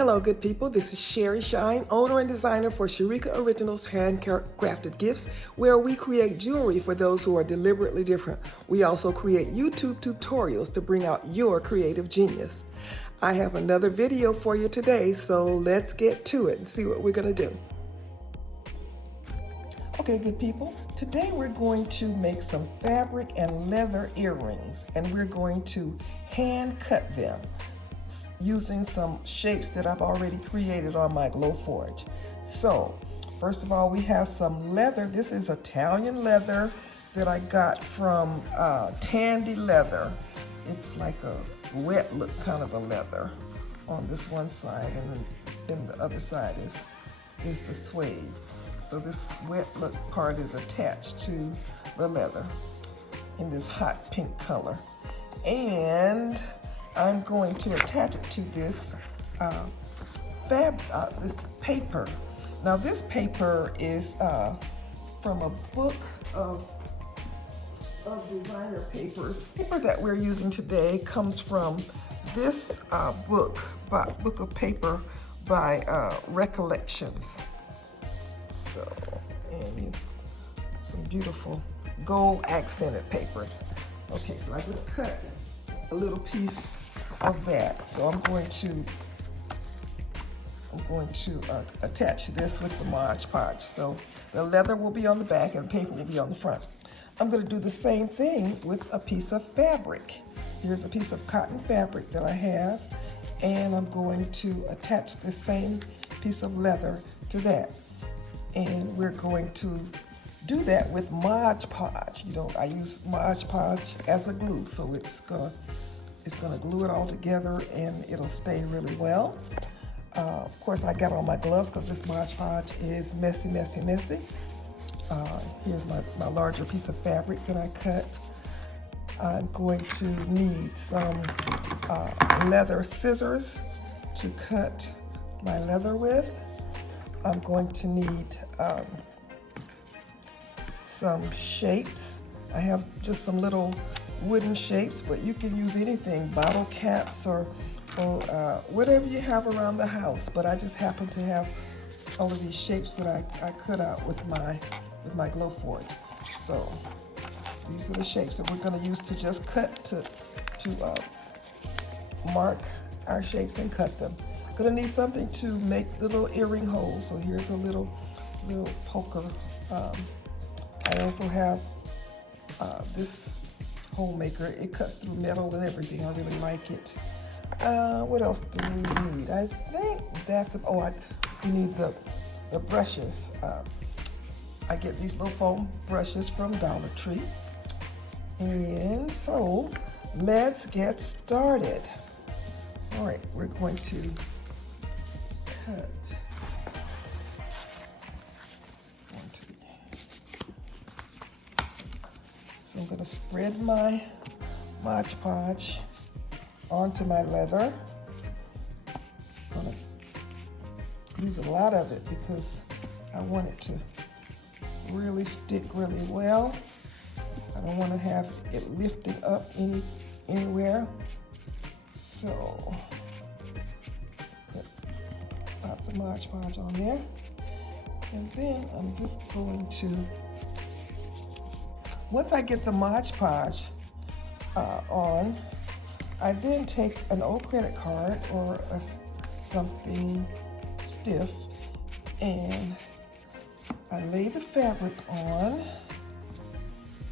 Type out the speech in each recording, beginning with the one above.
Hello, good people. This is Sherry Shine, owner and designer for Sharika Originals Handcrafted Gifts, where we create jewelry for those who are deliberately different. We also create YouTube tutorials to bring out your creative genius. I have another video for you today, so let's get to it and see what we're going to do. Okay, good people. Today we're going to make some fabric and leather earrings, and we're going to hand cut them using some shapes that I've already created on my Glowforge. So, first of all, we have some leather. This is Italian leather that I got from Tandy Leather. It's like a wet look kind of a leather on this one side, and then the other side is the suede. So this wet look part is attached to the leather in this hot pink color. And I'm going to attach it to this this paper. Now this paper is from a book of designer papers. The paper that we're using today comes from this book of paper by Recollections. So, and some beautiful gold accented papers. Okay, so I just cut a little piece of that. So I'm going to attach this with the Mod Podge. So the leather will be on the back and the paper will be on the front. I'm going to do the same thing with a piece of fabric. Here's a piece of cotton fabric that I have, and I'm going to attach the same piece of leather to that. And we're going to do that with Mod Podge. I use Mod Podge as a glue, so it's gonna glue it all together and it'll stay really well. Of course, I got on my gloves because this Mod Podge is messy, messy, messy. Here's my larger piece of fabric that I cut. I'm going to need some leather scissors to cut my leather with. I'm going to need some shapes. I have just some little wooden shapes, but you can use anything, bottle caps or whatever you have around the house. But I just happen to have all of these shapes that I cut out with my Glowforge. So these are the shapes that we're going to use to just cut to mark our shapes and cut them. Gonna need something to make the little earring holes. So here's a little poker. I also have this hole maker. It cuts through metal and everything. I really like it. What else do we need? I think that's we need the brushes. I get these little foam brushes from Dollar Tree. And so let's get started. All right, we're going to cut. So I'm going to spread my Mod Podge onto my leather. I'm going to use a lot of it because I want it to really stick really well. I don't want to have it lifting up anywhere. So lots of Mod Podge on there. And then I'm just going to, once I get the Mod Podge on, I then take an old credit card or something stiff, and I lay the fabric on.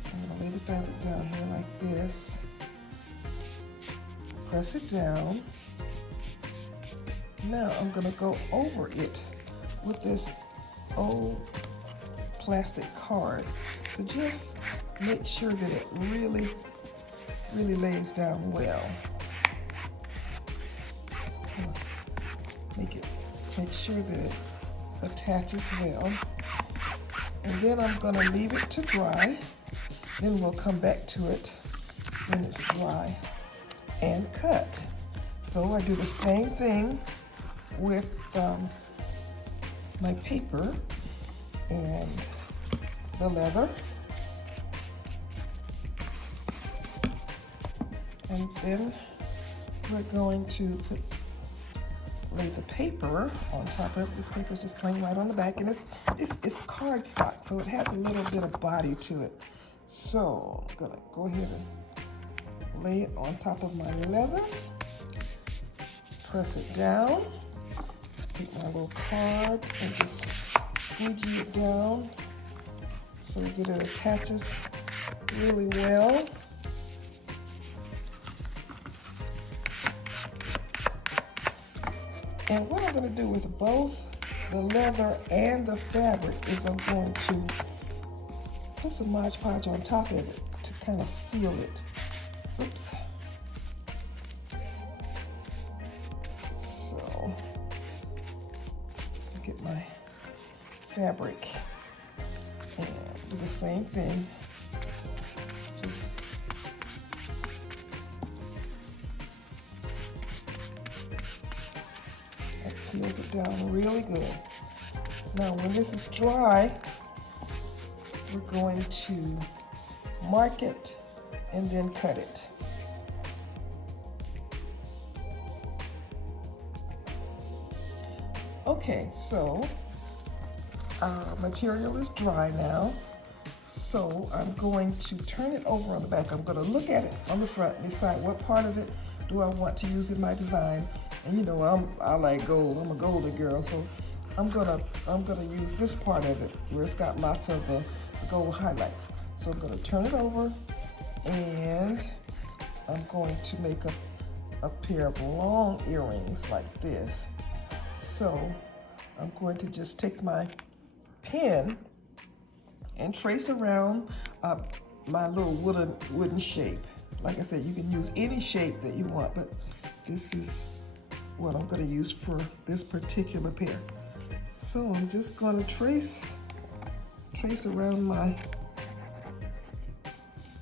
So I'm going to lay the fabric down here like this. Press it down. Now I'm going to go over it with this old plastic card to just make sure that it really lays down well. Just kind of make sure that it attaches well. And then I'm going to leave it to dry. Then we'll come back to it when it's dry and cut. So I do the same thing with my paper and the leather. And then we're going to put lay the paper on top of it. This paper is just plain white on the back, and it's cardstock, so it has a little bit of body to it. So I'm gonna go ahead and lay it on top of my leather, press it down, take my little card and just squeegee it down so that it attaches really well. And what I'm going to do with both the leather and the fabric is I'm going to put some Mod Podge on top of it to kind of seal it. Oops. So, get my fabric and do the same thing. Just seals it down really good. Now when this is dry, we're going to mark it and then cut it. Okay, so our material is dry now. So I'm going to turn it over on the back. I'm going to look at it on the front and decide what part of it do I want to use in my design. And you know, I like gold. I'm a golden girl, so I'm gonna use this part of it where it's got lots of the gold highlights. So I'm gonna turn it over, and I'm going to make a pair of long earrings like this. So I'm going to just take my pen and trace around my little wooden shape. Like I said, you can use any shape that you want, but this is what I'm going to use for this particular pair. So I'm just going to trace around my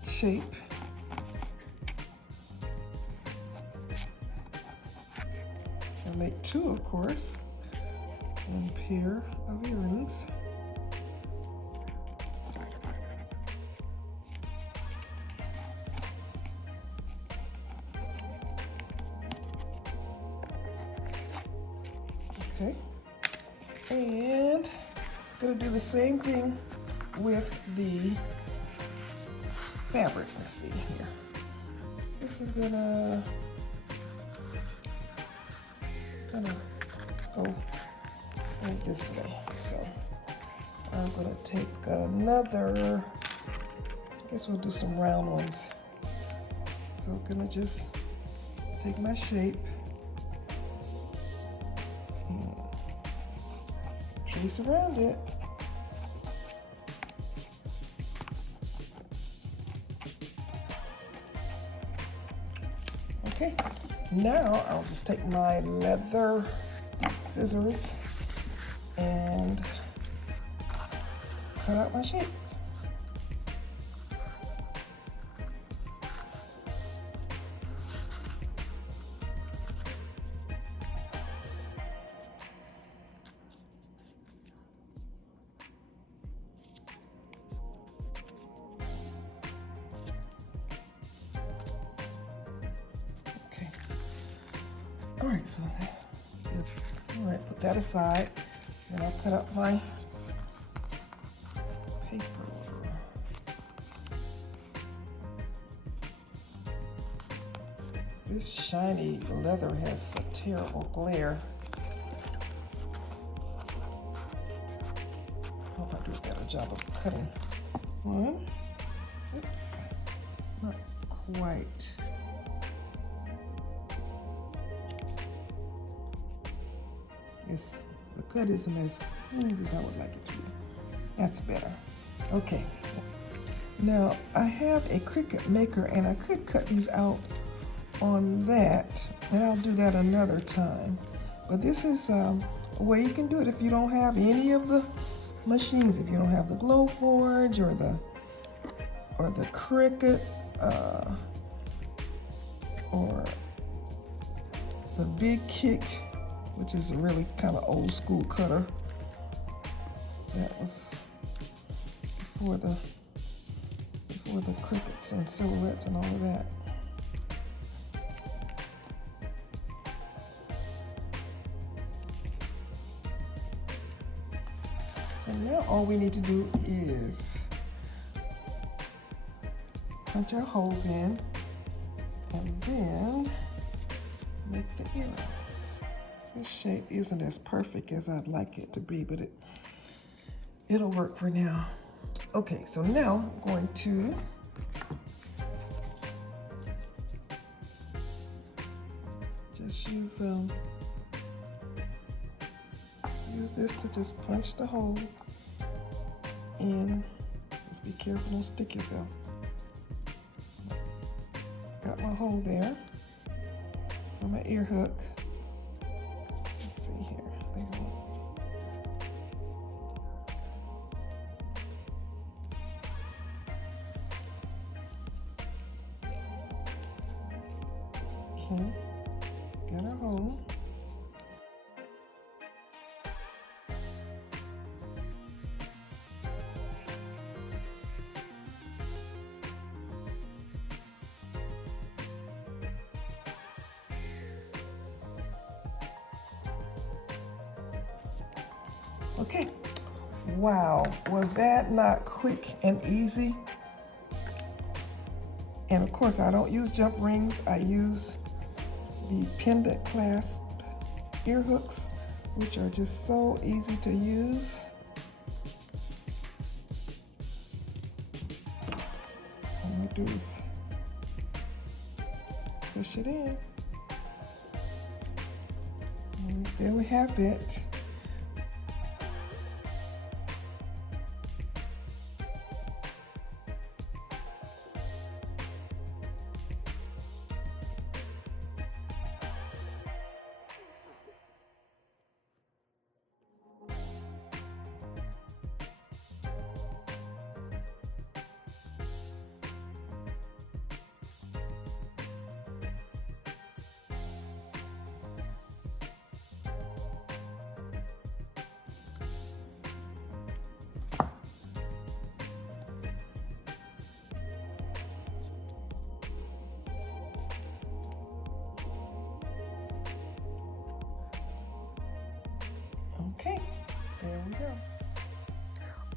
shape. I'll make two, of course, and a pair of earrings. Okay, and I'm going to do the same thing with the fabric. Let's see here. This is gonna kind of go this way. So I'm gonna take another, I guess we'll do some round ones. So I'm gonna just take my shape and trace around it. Okay, now I'll just take my leather scissors and cut out my shape. All right, so all right, put that aside. Then I'll cut up my paper. This shiny leather has a terrible glare. I hope I do a better job of cutting one. It's not quite. The cut isn't as smooth as I would like it to be. That's better. Okay. Now I have a Cricut maker, and I could cut these out on that, and I'll do that another time. But this is a way you can do it if you don't have any of the machines. If you don't have the Glowforge or the Cricut or the Big Kick, which is a really kind of old school cutter. That was before the Cricuts and silhouettes and all of that. now all we need to do is punch our holes in and then make the earrings. This shape isn't as perfect as I'd like it to be, but it'll work for now. Okay, so now I'm going to just use this to just punch the hole in. Just be careful, don't stick yourself. Got my hole there for my ear hook. Let's see here. Okay, got our hole. Okay, wow, was that not quick and easy? And of course, I don't use jump rings. I use the pendant clasp ear hooks, which are just so easy to use. All I do is push it in. And there we have it. Okay, there we go.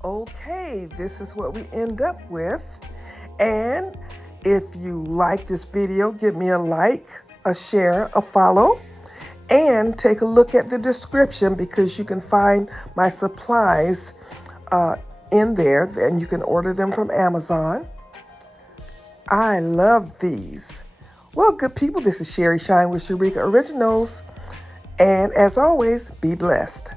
Okay, this is what we end up with. And if you like this video, give me a like, a share, a follow, and take a look at the description because you can find my supplies in there, and you can order them from Amazon. I love these. Well, good people, this is Sherry Shine with Sharika Originals. And as always, be blessed.